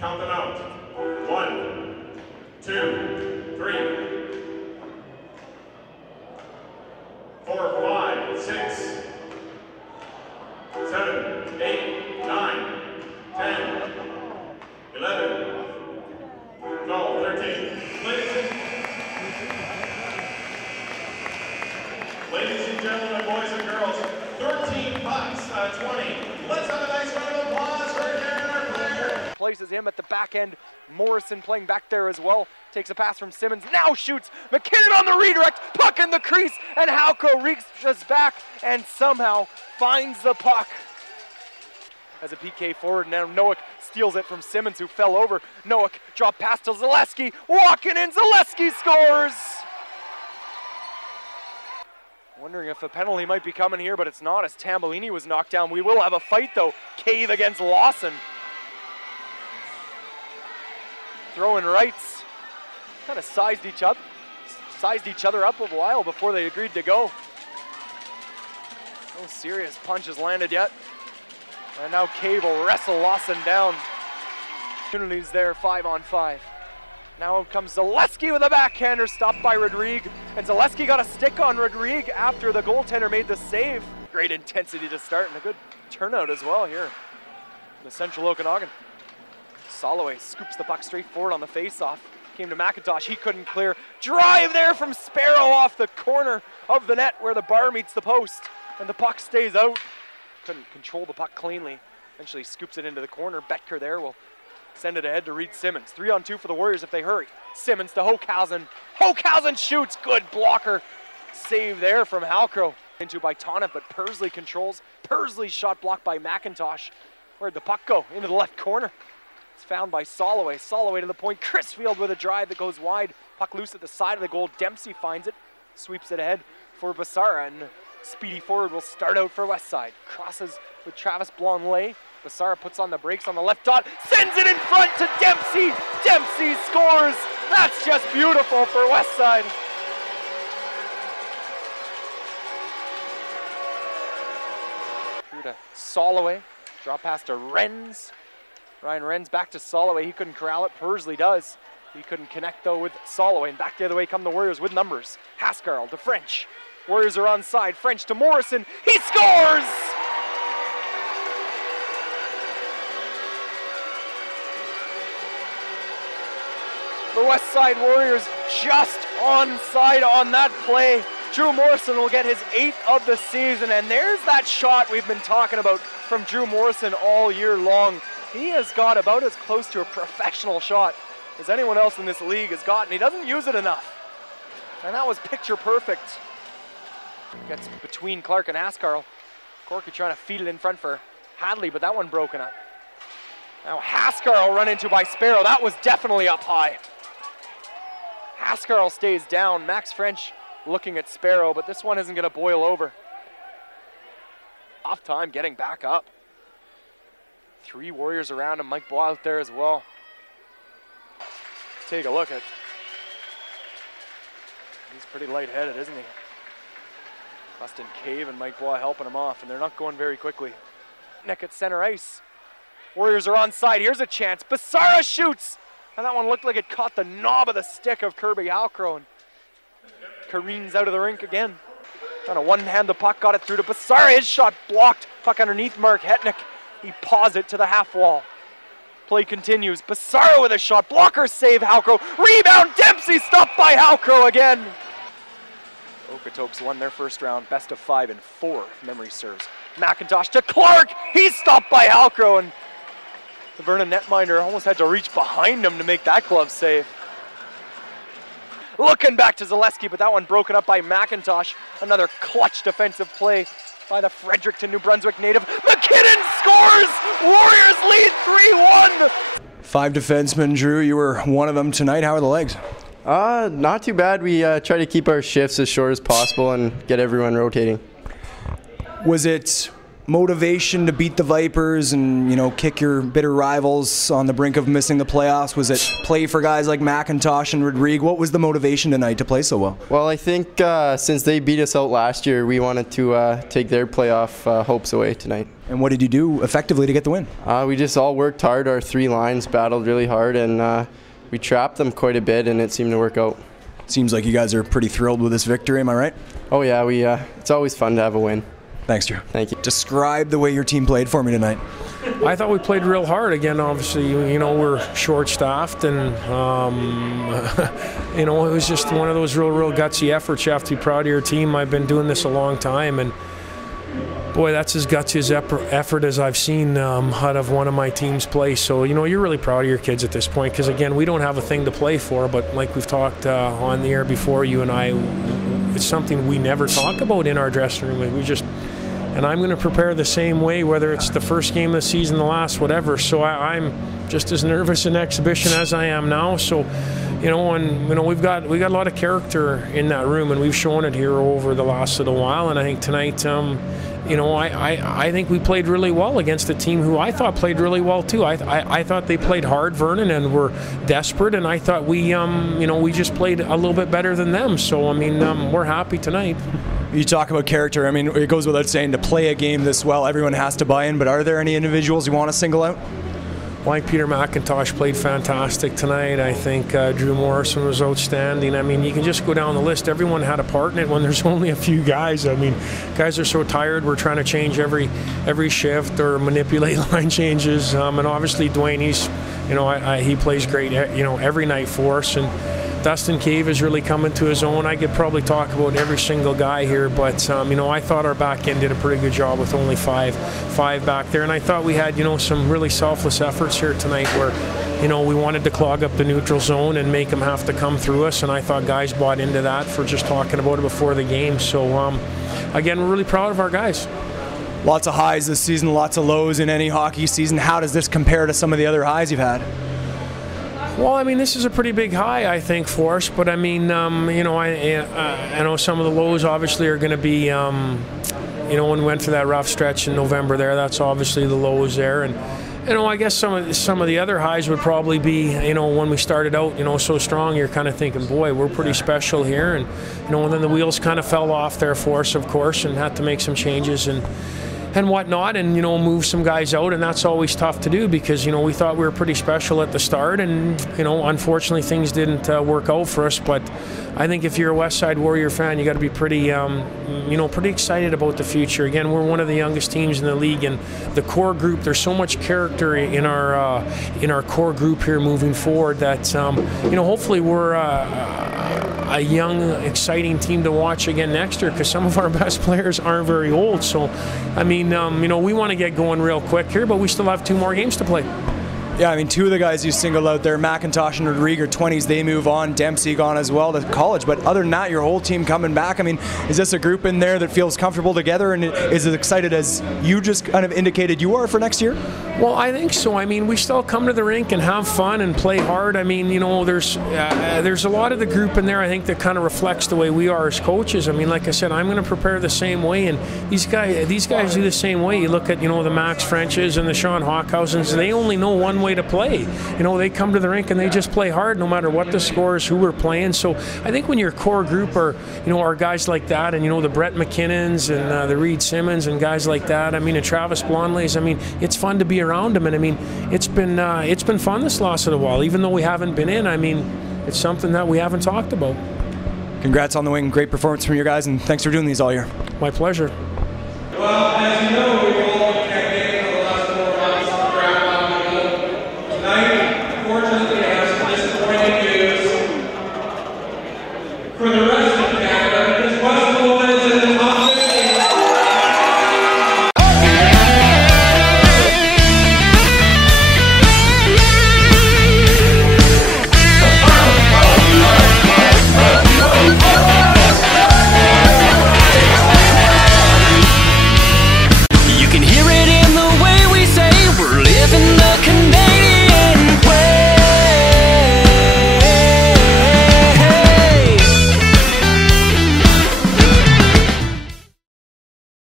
Count them out. 1, 2, 3, 4, 5, 6, 7, 8, 9, 10, 11, 12, 13. Ladies and gentlemen, boys and girls, 13 bucks, 20. Let's have a nice round of applause for Darren, our player. Places him at the back end. Morrison playing back there as well. Takes a pass from Simmons, now shoots. McKinnon on the redirect, puck in the crease, and Halco reaches back and somehow finds the puck. As a PK forward, now Nowick steals it from Simmons, who fell over. Nowick drop pass to Zaleski, walking in, Zaleski scores! Wondering if a penalty might be coming here, but it's not, as Tambellini was knocked down. We will have a fight though. Cave against Lawson. Throwing rights. Kind of sized each other up a while before they agreed to go. No serious punches landed yet. And now Cave will wrestle Lawson down. Opportunities there, 5-on-5. Now comes Zaleski with a backhander, stopped by Rodrigue. And Zaleski got a stick on Rodrigue after the goaltender made the save. Great intensity to start and a good turnout as well here in the Central Okanagan. Soloway scoops the puck straight forward on the face-off. Came to McIntosh, he couldn't clear. Drive there from Sparrow off the corner of the net where the bar meets the post. And the puck stays out. Couldn't control the puck cleanly. Eventually scoops it into the corner. Betker there will send it ahead to Reed Simmons. 3-on-2 for the Warriors if they hurry. Simmons to Hochhausen. Hochhausen shoots, good blocker. Save there from Halcro. Into by Tonev, but Pursley controls. Pursley's shot blocked by McIntosh. Where'd the puck go? Into the left corner. It's found by Soloway. Soloway to the point. Crisfield with a drive that goes wide. Puck loose at the side of the goal. Dempsey finds it. Sweeps it ahead for Bassara. And speedy forward will start out for Westside. Crosses with Travis Blonley. Bassara puts on the brakes on the left dot. Sends it in front to Dempsey. Dempsey scores. That's just beautiful for Westside. Through to Soloway. Draw pass to Renz. Ryan Renz back to Soloway. He couldn't corral it. Pursley does. He couldn't connect though with Soloway. And back the other way come the Warriors with numbers. Hascarl to French. Warriors are onside. French to Morrison. He scores! The Westside Warriors just onside on that play. Drew Morrison will get his 8th of the season, and there's that shot we've been talking about from Drew Morrison all year long. He has got about as close to a professional shot as anyone else in this league has gotten. He doesn't use it enough. And that was picture perfect. Gets between Clark and Hascarl. Corky trying to feed it in front for Hadley, but that one broken up. Now Hascarl run into by Sparrow. That was definitely up high. Hascarl stays down. Max French looking at Sparrow, but this one isn't going to boil over. Off time getting back up. 3 Warriors around him. Mike Bois out there as well. Take a look at. He's pretty lightheaded, isn't he? Austin Cave and Mike Bois helping him off, and they're not going very quickly. Nick at center ice. Warriors are onside. Here's a chance. Bassara shoots. And that one looked like it caught the knob of the stick of Kirby Halcro. Careens out of the rink again. Trying to one-hand the puck, got it through to Bassara. His shot blocked. Puck underneath Mark Hetnick. He paws it to the half wall. Play continues. Bassara with a shot. Blocker save Halcro. Rebound. Dempsey stopped by Halcro again. Okotoks won their first round. Best of 5 and 4, if memory serves. McIntosh to Clark. He's stopped by Halcro, and the Vernon netminder almost had to reach behind him to make that glove save. Looking back to Zaleski, but that one broken up by McIntosh. Another clutch defensive play by the Fredericton, New Brunswick native. McKinnon scores! Warriors lead 3-1! 5 defensemen, Drew. You were one of them tonight. How are the legs? Not too bad. We try to keep our shifts as short as possible and get everyone rotating. Was it motivation to beat the Vipers and, you know, kick your bitter rivals on the brink of missing the playoffs? Was it play for guys like McIntosh and Rodrigue? What was the motivation tonight to play so well? Well, I think since they beat us out last year, we wanted to take their playoff hopes away tonight. And what did you do effectively to get the win? We just all worked hard. Our three lines battled really hard, and we trapped them quite a bit, and it seemed to work out. Seems like you guys are pretty thrilled with this victory, am I right? Oh yeah, it's always fun to have a win. Thanks, Drew. Thank you. Describe the way your team played for me tonight. I thought we played real hard. Again, obviously, you know, we're short-staffed, and you know, it was just one of those real gutsy efforts. You have to be proud of your team. I've been doing this a long time, and boy, that's as gutsy as effort as I've seen out of one of my teams play. So, you know, you're really proud of your kids at this point, because again, we don't have a thing to play for, but like we've talked on the air before, you and I, it's something we never talk about in our dressing room. We just, and I'm going to prepare the same way, whether it's the first game of the season, the last, whatever. So I'm just as nervous in exhibition as I am now. So, you know, and you know, we've got a lot of character in that room, and we've shown it here over the last little while. And I think tonight, you know, I think we played really well against a team who I thought played really well too. I thought they played hard, Vernon, and were desperate, and I thought we, you know, we just played a little bit better than them. So I mean, we're happy tonight. You talk about character. I mean, it goes without saying, to play a game this well, everyone has to buy in, but are there any individuals you want to single out? Well, I think Peter McIntosh played fantastic tonight. I think Drew Morrison was outstanding. I mean, you can just go down the list. Everyone had a part in it when there's only a few guys. I mean, guys are so tired. We're trying to change every shift or manipulate line changes. And obviously, Dwayne, he's, you know, he plays great, you know, every night for us. And Dustin Cave is really coming to his own. I could probably talk about every single guy here, but you know, I thought our back end did a pretty good job with only five back there, and I thought we had, you know, some really selfless efforts here tonight where, you know, we wanted to clog up the neutral zone and make them have to come through us, and I thought guys bought into that for just talking about it before the game. So again, we're really proud of our guys. Lots of highs this season, lots of lows in any hockey season. How does this compare to some of the other highs you've had? Well, I mean, this is a pretty big high, I think, for us. But I mean, you know, I know some of the lows obviously are going to be, you know, when we went through that rough stretch in November there, that's obviously the lows there. And you know, I guess some of the other highs would probably be, you know, when we started out, you know, so strong, you're kind of thinking, boy, we're pretty special here. And you know, and then the wheels kind of fell off there for us, of course, and had to make some changes and whatnot, and you know, move some guys out, and that's always tough to do because, you know, we thought we were pretty special at the start, and you know, unfortunately things didn't work out for us. But I think if you're a Westside Warrior fan, you got to be pretty, you know, pretty excited about the future. Again, we're one of the youngest teams in the league, and the core group, there's so much character in our core group here moving forward that you know, hopefully we're a young, exciting team to watch again next year, because some of our best players aren't very old. So, I mean, you know, we want to get going real quick here, but we still have 2 more games to play. Yeah, I mean, 2 of the guys you singled out there, McIntosh and Rodrigue, are 20s. They move on. Dempsey gone as well to college. But other than that, your whole team coming back. I mean, is this a group in there that feels comfortable together and is as excited as you just kind of indicated you are for next year? Well, I think so. I mean, we still come to the rink and have fun and play hard. I mean, you know, there's a lot of the group in there, I think, that kind of reflects the way we are as coaches. I mean, like I said, I'm going to prepare the same way, and these guys do the same way. You look at, you know, the Max Frenches and the Sean Hockhausens, they only know one way to play. You know, they come to the rink and they just play hard no matter what the score is, who we're playing. So I think when your core group are, you know, are guys like that, and, you know, the Brett McKinnons and the Reed Simmons and guys like that, I mean, and Travis Blondelays, I mean, it's fun to be around them. And I mean, it's been fun this last little while, even though we haven't been in. I mean, it's something that we haven't talked about. Congrats on the win. Great performance from your guys, and thanks for doing these all year. My pleasure. Well, as you know,